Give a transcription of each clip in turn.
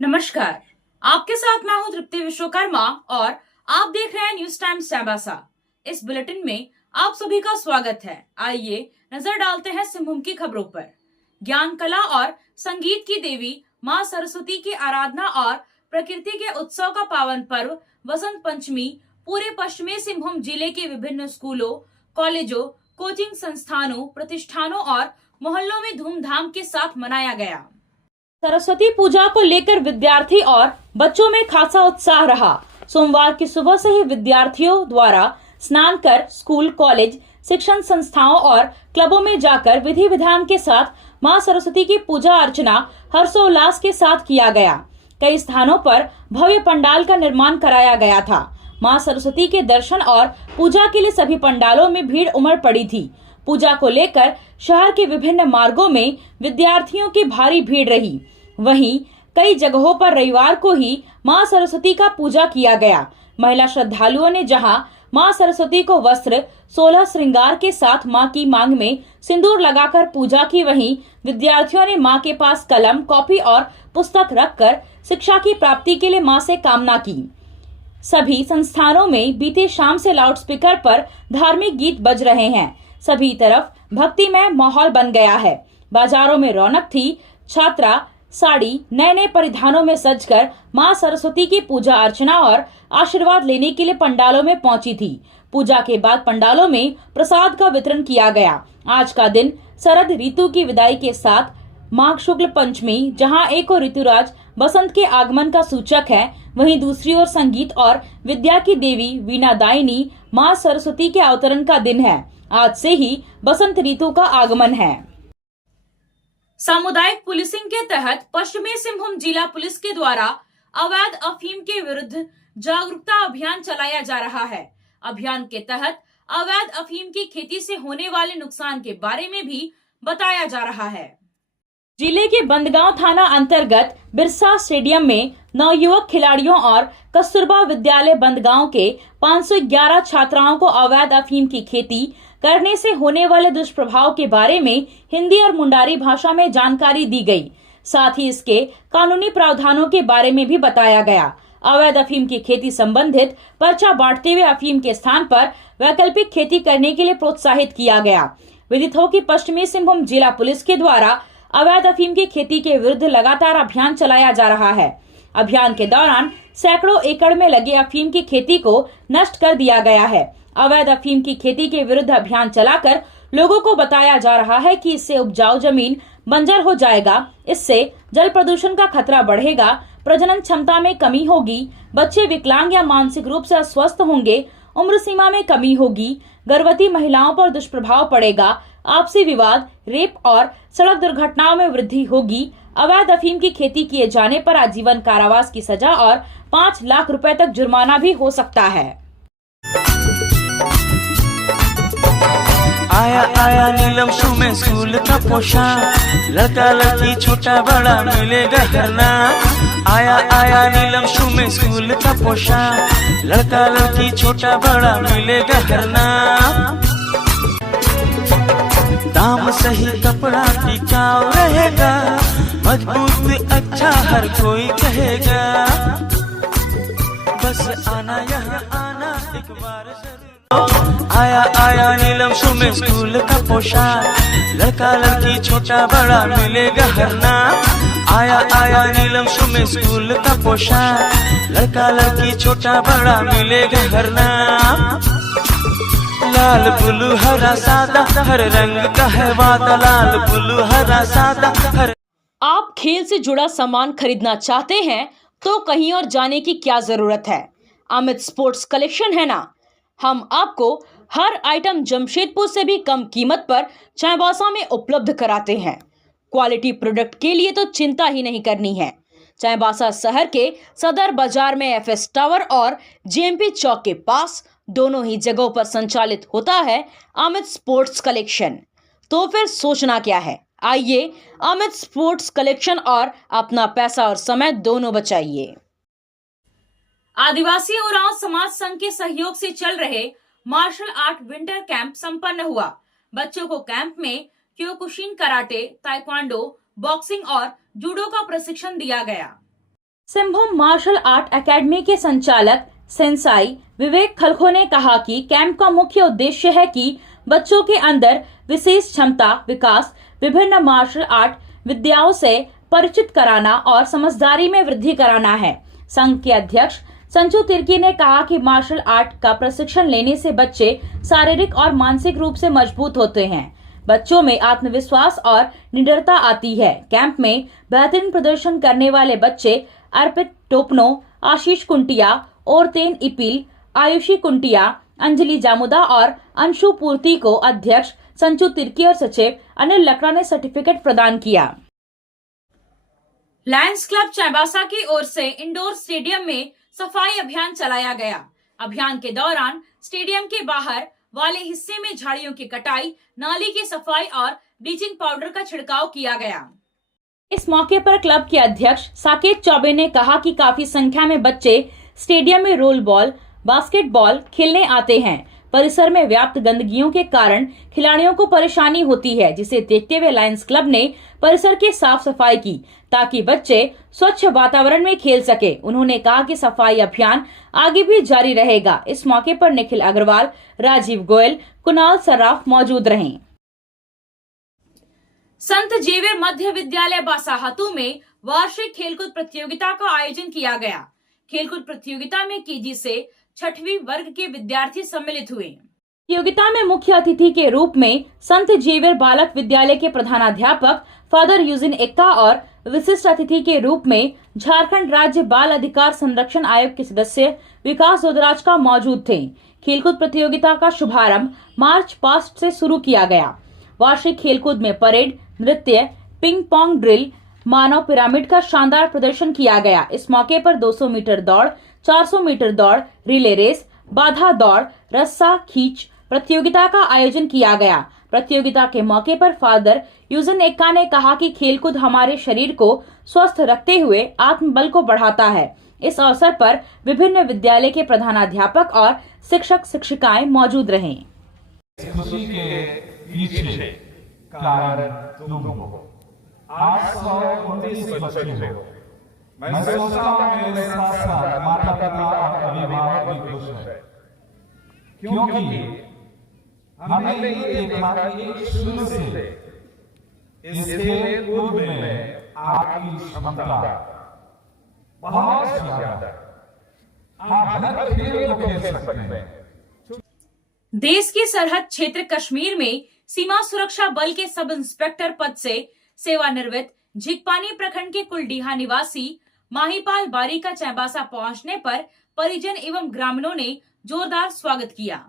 नमस्कार, आपके साथ मैं हूं तृप्ति विश्वकर्मा और आप देख रहे हैं न्यूज टाइम्स चाईबासा। इस बुलेटिन में आप सभी का स्वागत है। आइए नजर डालते हैं सिंहभूम की खबरों पर। ज्ञान, कला और संगीत की देवी मां सरस्वती की आराधना और प्रकृति के उत्सव का पावन पर्व वसंत पंचमी पूरे पश्चिमी सिंहभूम जिले के विभिन्न स्कूलों, कॉलेजों, कोचिंग संस्थानों, प्रतिष्ठानों और मोहल्लों में धूमधाम के साथ मनाया गया। सरस्वती पूजा को लेकर विद्यार्थी और बच्चों में खासा उत्साह रहा। सोमवार की सुबह से ही विद्यार्थियों द्वारा स्नान कर स्कूल, कॉलेज, शिक्षण संस्थाओं और क्लबों में जाकर विधि विधान के साथ मां सरस्वती की पूजा अर्चना हर्षोल्लास के साथ किया गया। कई स्थानों पर भव्य पंडाल का निर्माण कराया गया था। मां सरस्वती के दर्शन और पूजा के लिए सभी पंडालों में भीड़ उमड़ पड़ी थी। पूजा को लेकर शहर के विभिन्न मार्गों में विद्यार्थियों की भारी भीड़ रही। वहीं कई जगहों पर रविवार को ही मां सरस्वती का पूजा किया गया। महिला श्रद्धालुओं ने जहां मां सरस्वती को वस्त्र 16 श्रृंगार के साथ मां की मांग में सिंदूर लगाकर पूजा की, वहीं विद्यार्थियों ने मां के पास कलम, कॉपी और पुस्तक रखकर शिक्षा की प्राप्ति के लिए मां से कामना की। सभी संस्थानों में बीते शाम से लाउडस्पीकर पर धार्मिक गीत बज रहे हैं। सभी तरफ भक्तिमय माहौल बन गया है। बाजारों में रौनक थी। छात्रा साड़ी, नए नए परिधानों में सजकर मां सरस्वती की पूजा अर्चना और आशीर्वाद लेने के लिए पंडालों में पहुंची थी। पूजा के बाद पंडालों में प्रसाद का वितरण किया गया। आज का दिन शरद ऋतु की विदाई के साथ माघ शुक्ल पंचमी, जहां एक और ऋतुराज बसंत के आगमन का सूचक है, वहीं दूसरी ओर संगीत और विद्या की देवी वीणा दायिनी मां सरस्वती के अवतरण का दिन है। आज से ही बसंत ऋतु का आगमन है। सामुदायिक पुलिसिंग के तहत पश्चिमी सिंहभूम जिला पुलिस के द्वारा अवैध अफीम के विरुद्ध जागरूकता अभियान चलाया जा रहा है। अभियान के तहत अवैध अफीम की खेती से होने वाले नुकसान के बारे में भी बताया जा रहा है। जिले के बंदगांव थाना अंतर्गत बिरसा स्टेडियम में नवयुवक खिलाड़ियों और कस्तूरबा विद्यालय बंदगांव के 511 छात्राओं को अवैध अफीम की खेती करने से होने वाले दुष्प्रभाव के बारे में हिंदी और मुंडारी भाषा में जानकारी दी गई। साथ ही इसके कानूनी प्रावधानों के बारे में भी बताया गया। अवैध अफीम की खेती संबंधित पर्चा बांटते हुए अफीम के स्थान पर वैकल्पिक खेती करने के लिए प्रोत्साहित किया गया। विदित हो कि पश्चिमी सिंहभूम जिला पुलिस के द्वारा अवैध अफीम की खेती के विरुद्ध लगातार अभियान चलाया जा रहा है। अभियान के दौरान सैकड़ों एकड़ में लगे अफीम की खेती को नष्ट कर दिया गया है। अवैध अफीम की खेती के विरुद्ध अभियान चलाकर लोगों को बताया जा रहा है कि इससे उपजाऊ जमीन बंजर हो जाएगा, इससे जल प्रदूषण का खतरा बढ़ेगा, प्रजनन क्षमता में कमी होगी, बच्चे विकलांग या मानसिक रूप से अस्वस्थ होंगे, उम्र सीमा में कमी होगी, गर्भवती महिलाओं पर दुष्प्रभाव पड़ेगा, आपसी विवाद, रेप और सड़क दुर्घटनाओं में वृद्धि होगी। अवैध अफीम की खेती किए जाने पर आजीवन कारावास की सजा और 5 लाख रुपए तक जुर्माना भी हो सकता है। आया आया नीलम शू में स्कूल का पोशाक, लड़का लड़की छोटा बड़ा मिलेगा हर नाम। आया आया नीलम शू में स्कूल का पोशाक, लड़का लड़की छोटा बड़ा मिलेगा हर नाम। दाम सही कपड़ा टिकाऊ रहेगा, मजबूत अच्छा हर कोई कहेगा। बस आना यहाँ आना एक बार जरूर। आया आया नीलम शू में स्कूल का पोशाक, लड़का लड़की छोटा बड़ा मिलेगा हर नाम। आया आया नीलम शू में स्कूल का पोशाक, लड़का लड़की छोटा बड़ा मिलेगा हर नाम। लाल ब्लू हरा सादा हर रंग का है वादा, लाल ब्लू हरा सादा हर। आप खेल से जुड़ा सामान खरीदना चाहते हैं तो कहीं और जाने की क्या जरूरत है। अमित स्पोर्ट्स कलेक्शन है ना। हम आपको हर आइटम जमशेदपुर से भी कम कीमत पर चाईबासा में उपलब्ध कराते हैं। क्वालिटी प्रोडक्ट के लिए तो चिंता ही नहीं करनी है। चाईबासा शहर के सदर बाजार में एफएस टावर और जेएमपी चौक के पास दोनों ही जगहों पर संचालित होता है अमित स्पोर्ट्स कलेक्शन। तो फिर सोचना क्या है, आइए अमित स्पोर्ट्स कलेक्शन और अपना पैसा और समय दोनों बचाइए। आदिवासी उरांव समाज संघ के सहयोग से चल रहे मार्शल आर्ट विंटर कैंप संपन्न हुआ। बच्चों को कैंप में क्योकुशिन कराटे, ताइक्वांडो, बॉक्सिंग और जूडो का प्रशिक्षण दिया गया। सिंहभूम मार्शल आर्ट एकेडमी के संचालक सेंसाई विवेक खलखो ने कहा कि कैंप का मुख्य उद्देश्य है कि बच्चों के अंदर विशेष क्षमता विकास, विभिन्न मार्शल आर्ट विद्याओं से परिचित कराना और समझदारी में वृद्धि कराना है। संघ के अध्यक्ष संजू तिर्की ने कहा कि मार्शल आर्ट का प्रशिक्षण लेने से बच्चे शारीरिक और मानसिक रूप से मजबूत होते हैं। बच्चों में आत्मविश्वास और निडरता आती है। कैंप में बेहतरीन प्रदर्शन करने वाले बच्चे अर्पित टोपनो, आशीष कुंटिया, ओरतेन इपिल, आयुषी कुंटिया, अंजलि जामुदा और अंशु पूर्ति को अध्यक्ष संजू तिर्की और सचिव अनिल लकड़ा ने सर्टिफिकेट प्रदान किया। लायंस क्लब चाईबासा की ओर से इंडोर स्टेडियम में सफाई अभियान चलाया गया। अभियान के दौरान स्टेडियम के बाहर वाले हिस्से में झाड़ियों की कटाई, नाली की सफाई और ब्लीचिंग पाउडर का छिड़काव किया गया। इस मौके पर क्लब के अध्यक्ष साकेत चौबे ने कहा कि काफी संख्या में बच्चे स्टेडियम में रोल बॉल, बास्केटबॉल खेलने आते हैं। परिसर में व्याप्त गंदगियों के कारण खिलाड़ियों को परेशानी होती है, जिसे देखते हुए लायंस क्लब ने परिसर की साफ सफाई की ताकि बच्चे स्वच्छ वातावरण में खेल सके। उन्होंने कहा कि सफाई अभियान आगे भी जारी रहेगा। इस मौके पर निखिल अग्रवाल, राजीव गोयल, कुणाल सर्राफ मौजूद रहे। संत जेवियर मध्य विद्यालय बासाहातू में वार्षिक खेलकूद प्रतियोगिता का आयोजन किया गया। खेलकूद प्रतियोगिता में केजी से 6वीं वर्ग के विद्यार्थी सम्मिलित हुए। प्रतियोगिता में मुख्य अतिथि के रूप में संत जेवियर बालक विद्यालय के प्रधानाध्यापक फादर यूजिन एक्का और विशिष्ट अतिथि के रूप में झारखंड राज्य बाल अधिकार संरक्षण आयोग के सदस्य विकास दोदराज का मौजूद थे। खेलकूद प्रतियोगिता का शुभारंभ मार्च पास्ट से शुरू किया गया। वार्षिक खेलकूद में परेड, नृत्य, पिंग पोंग ड्रिल, मानव पिरामिड का शानदार प्रदर्शन किया गया। इस मौके पर 200 मीटर दौड़, 400 मीटर दौड़, रिले रेस, बाधा दौड़, रस्सा खींच प्रतियोगिता का आयोजन किया गया। प्रतियोगिता के मौके पर फादर यूजन एक्का ने कहा कि खेलकूद हमारे शरीर को स्वस्थ रखते हुए आत्मबल को बढ़ाता है। इस अवसर पर विभिन्न विद्यालय के प्रधानाध्यापक और शिक्षक शिक्षिकाएं मौजूद रहे। खुशी के पीछे कारण तुम हो। 829 बच्चे हो। मैं सोचता हूं मेरे साथ साथ माता पिता और अभिभावक भी खुश हैं, क्योंकि हमने ये देखा कि शुरू से इस खेल कूद में आपकी क्षमता बहुत ज्यादा है। आप हर खेल को खेल सकते हैं। देश की सरहद क्षेत्र कश्मीर में सीमा सुरक्षा बल के सब इंस्पेक्टर पद से सेवानिवृत्त झिकपानी प्रखंड के कुलडीहा निवासी माहीपाल बारी का चाईबासा पहुंचने पर परिजन एवं ग्रामीणों ने जोरदार स्वागत किया।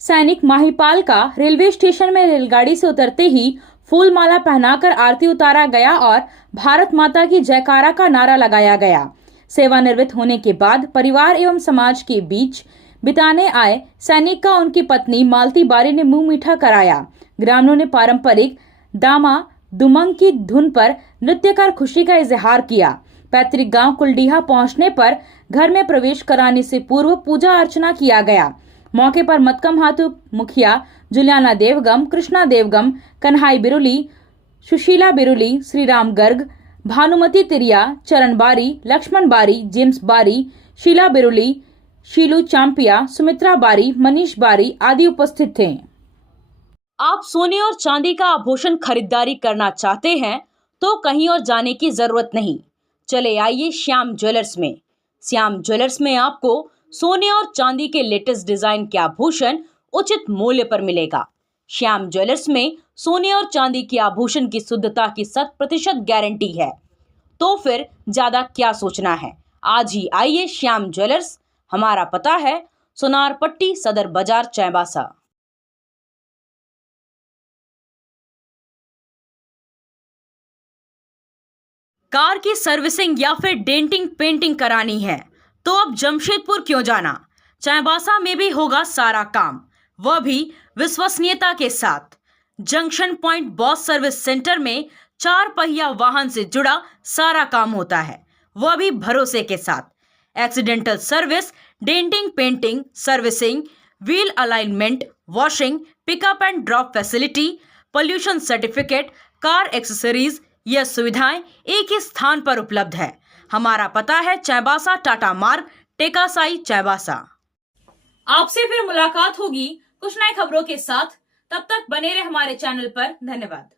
सैनिक माहीपाल का रेलवे स्टेशन में रेलगाड़ी से उतरते ही फूल माला पहनाकर आरती उतारा गया और भारत माता की जयकारा का नारा लगाया गया। सेवानिवृत्त होने के बाद परिवार एवं समाज के बीच बिताने आए सैनिक का उनकी पत्नी मालती बारी ने मुंह मीठा कराया। ग्रामीणों ने पारंपरिक दामा दुमंग की धुन पर नृत्य कर खुशी का इजहार किया। पैतृक गांव कुलडीहा पहुंचने पर घर में प्रवेश कराने से पूर्व पूजा अर्चना किया गया। मौके पर मतकम हाथू मुखिया जुलियाना देवगम, कृष्णा देवगम, कन्हाई बिरुली, सुशीला बिरुली, श्रीराम गर्ग, भानुमति तिरिया, चरण बारी, लक्ष्मण बारी, जेम्स बारी, शीला बिरुली, शीलू चांपिया, सुमित्रा बारी, मनीष बारी आदि उपस्थित थे। आप सोने और चांदी का आभूषण खरीदारी करना चाहते हैं तो कहीं और जाने की जरूरत नहीं। चले आइए श्याम ज्वेलर्स में। श्याम ज्वेलर्स में आपको सोने और चांदी के लेटेस्ट डिजाइन के आभूषण उचित मूल्य पर मिलेगा। श्याम ज्वेलर्स में सोने और चांदी के आभूषण की शुद्धता की 100% गारंटी है। तो फिर ज्यादा क्या सोचना है, आज ही आइए श्याम ज्वेलर्स। हमारा पता है सोनार पट्टी, सदर बाजार, चाईबासा। कार की सर्विसिंग या फिर डेंटिंग पेंटिंग करानी है तो अब जमशेदपुर क्यों जाना। चाईबासा में भी होगा सारा काम, वह भी विश्वसनीयता के साथ। Junction point boss service centre में 4 पहिया वाहन से जुड़ा सारा काम होता है, वह भी भरोसे के साथ। Accidental service, denting painting, servicing, wheel alignment, washing, pickup and drop facility, pollution certificate, car accessories, यह सुविधाएं एक ही स्थान पर उपलब्ध है। हमारा पता है चाईबासा टाटा मार्ग, टेकासाई, चाईबासा। आपसे फिर मुलाकात होगी कुछ नई खबरों के साथ। तब तक बने रहे हमारे चैनल पर। धन्यवाद।